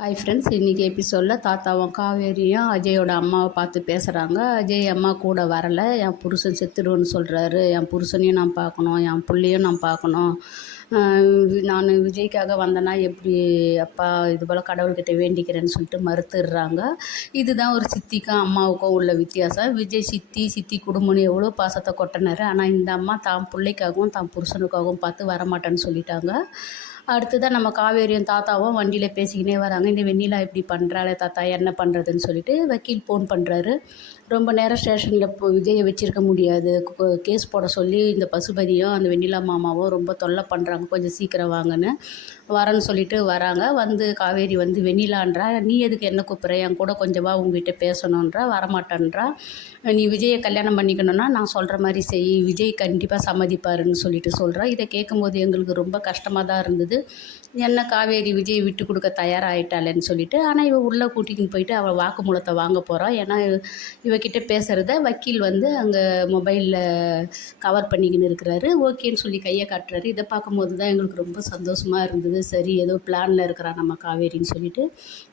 Hi friends இன்றைக்கி எபிசோடில் தாத்தாவும் காவேரியும் அஜயோட அம்மாவை பார்த்து பேசுகிறாங்க அஜய் அம்மா கூட வரலை. என் புருஷன் செத்துடுன்னு சொல்கிறாரு என் புருஷனையும் நான் பார்க்கணும். என் பிள்ளையும் நான் பார்க்கணும். நான் விஜய்க்காக வந்தேன்னா எப்படி அப்பா இது போல் கடவுள்கிட்ட வேண்டிக்கிறேன்னு சொல்லிட்டு மறுத்துடுறாங்க. இதுதான் ஒரு சித்திக்கும் அம்மாவுக்கும் உள்ள வித்தியாசம். விஜய் சித்தி சித்தி குடும்பம்னு எவ்வளோ பாசத்தை கொட்டினாரு. ஆனால் இந்த அம்மா தான் பிள்ளைக்காகவும் தான் புருஷனுக்காகவும் பார்த்து வரமாட்டேன்னு சொல்லிட்டாங்க. அடுத்ததாக நம்ம காவேரியும் தாத்தாவும் வண்டியில் பேசிக்கினே வராங்க. இந்த வெண்ணிலா இப்படி பண்ணுறாளே தாத்தா என்ன பண்ணுறதுன்னு சொல்லிட்டு வக்கீல் ஃபோன் பண்ணுறாரு ரொம்ப நேரம் ஸ்டேஷனில் இப்போ விஜயை வச்சுருக்க முடியாது. கேஸ் போட சொல்லி இந்த பசுபதியும் அந்த வெண்ணிலா மாமாவும் ரொம்ப தொல்லை பண்ணுறாங்க கொஞ்சம் சீக்கிரம் வாங்கன்னு. வரேன்னு சொல்லிட்டு வராங்க. வந்து காவேரி வந்து வெண்ணிலான்றா நீ எதுக்கு என்ன கூப்பிட்ற? என் கூட கொஞ்சமாக உங்ககிட்ட பேசணுன்றா வரமாட்டேன்றா. நீ விஜயை கல்யாணம் பண்ணிக்கணும்னா நான் சொல்கிற மாதிரி செய். விஜய் கண்டிப்பாக சம்மதிப்பாருன்னு சொல்லிட்டு சொல்கிறா இதை கேட்கும்போது எங்களுக்கு ரொம்ப கஷ்டமாக தான் இருந்தது. என்ன காவேரி விஜய் விட்டு கொடுக்க தயாராகிட்டாளேன்னு சொல்லிட்டு ஆனால் இவள் உள்ளே கூட்டிகிட்டு போயிட்டு அவள் வாக்குமூலத்தை வாங்க போகிறாள் ஏன்னா இவகிட்ட பேசுகிறத வக்கீல் வந்து அங்கே மொபைலில் கவர் பண்ணிக்கின்னு இருக்கிறாரு. ஓகேன்னு சொல்லி கையை காட்டுறாரு. இதை பார்க்கும்போது தான் எங்களுக்கு ரொம்ப சந்தோஷமாக இருந்தது. சரி ஏதோ பிளானில் இருக்கிறா நம்ம காவேரின்னு சொல்லிட்டு.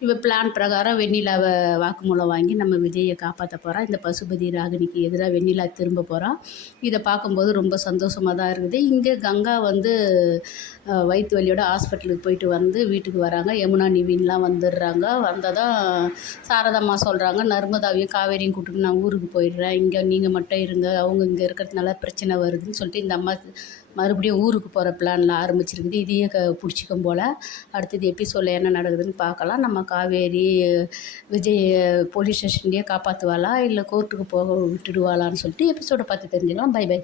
இவள் பிளான் பிரகாரம் வெண்ணிலாவை வாக்குமூலம் வாங்கி நம்ம விஜயை காப்பாற்ற போகிறா இந்த பசுபதி ராகினிக்கு எதிராக வெண்ணிலா திரும்ப போகிறான் இதை பார்க்கும்போது ரொம்ப சந்தோஷமாக தான் இருக்குது. இங்கே கங்கா வந்து வயிற்று வலியோட ஹாஸ்பிட்டலுக்கு போயிட்டு வந்து வீட்டுக்கு வராங்க. யமுனா நிவின்லாம் வந்துடுறாங்க. வந்தால் தான் சாரதாம்மா சொல்கிறாங்க நர்மதாவையும் காவேரியும் கூப்பிட்டு நான் ஊருக்கு போயிடுறேன். இங்கே நீங்கள் மட்டும் இருங்க. அவங்க இங்கே இருக்கிறதுனால பிரச்சனை வருதுன்னு சொல்லிட்டு இந்த அம்மா மறுபடியும் ஊருக்கு போகிற பிளானில் ஆரம்பிச்சிருக்குது. இதையே க வழக்கம் போல். அடுத்தது எபிசோடில் என்ன நடக்குதுன்னு பார்க்கலாம். நம்ம காவேரி விஜய் போலீஸ் ஸ்டேஷன்லேயே காப்பாற்றுவாளா இல்லை கோர்ட்டுக்கு போக விட்டுடுவாளான்னு சொல்லிட்டு எபிசோடை பார்த்து தெரிஞ்சுக்கலாம். By by